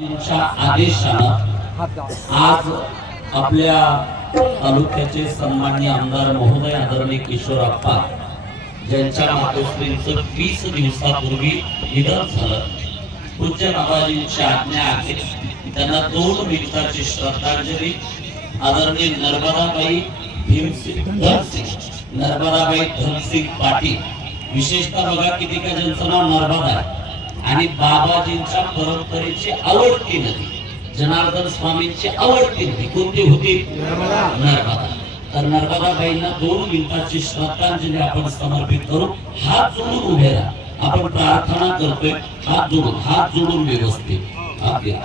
आदेशानं आज आपल्या तालुक्याचे सन्मान्य आमदार महोदय आदरणीय किशोरप्पा ज्यांच्या मातोश्रींचं वीस दिवसापूर्वी निधन झालं. पूज्य बाबाजींची आज्ञा आहे. त्यांना दोन मिनिटाची श्रद्धांजली. आदरणीय नर्मदाबाई भीमसिंग धनसिंग नर्मदाबाई धनसिंग पाटील. विशेषतः बघा किती का ज्यांचं नाव नर्मदा आहे. आणि बाबाजींच्या परंपरेची आवडती नदी जनार्दन स्वामींची आवडती नदी कोणती होती? नर्मदा. तर नर्मदाबाईंना दोन मिनिटाची श्रद्धांजली आपण समर्पित करू हात जोडून उभे राहा. आपण प्रार्थना करतोय हात जोडून हात जोडून व्यवस्थित.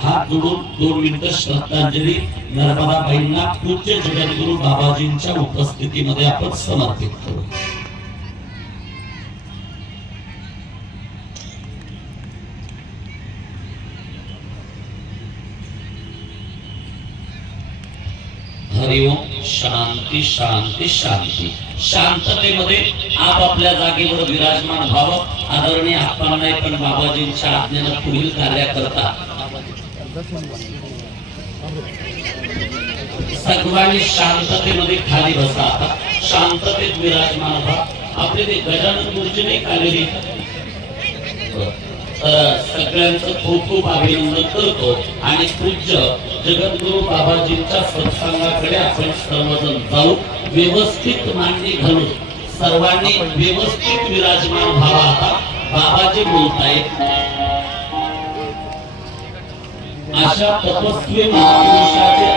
हात जोडून दोन मिनिटं श्रद्धांजली नर्मदाबाईंना पूज्य जगद्गुरु बाबाजींच्या उपस्थितीमध्ये आपण समर्पित करू. हरिओम शांती शांती शांती. शांततेमध्ये आपापल्या जागेवर विराजमान व्हावं. आदरणीय आपण नाही पण बाबाजींच्या आज्ञेनं पुढील कार्याकरता सर्वांनी शांततेमध्ये खाली बसा. शांततेत विराजमान व्हा. आपले ते गजानन गुरुजी नाही तर सगळ्यांचं खूप खूप अभिनंदन करतो. आणि पूज्य जगद्गुरु बाबाजींच्या सत्संगाकडे आपण सर्वजण जाऊ. व्यवस्थित मांडी घालून सर्वांनी व्यवस्थित विराजमान व्हावा आता. बाबाजी बोलतायत. अशा तपस्वी महापुरुषाचे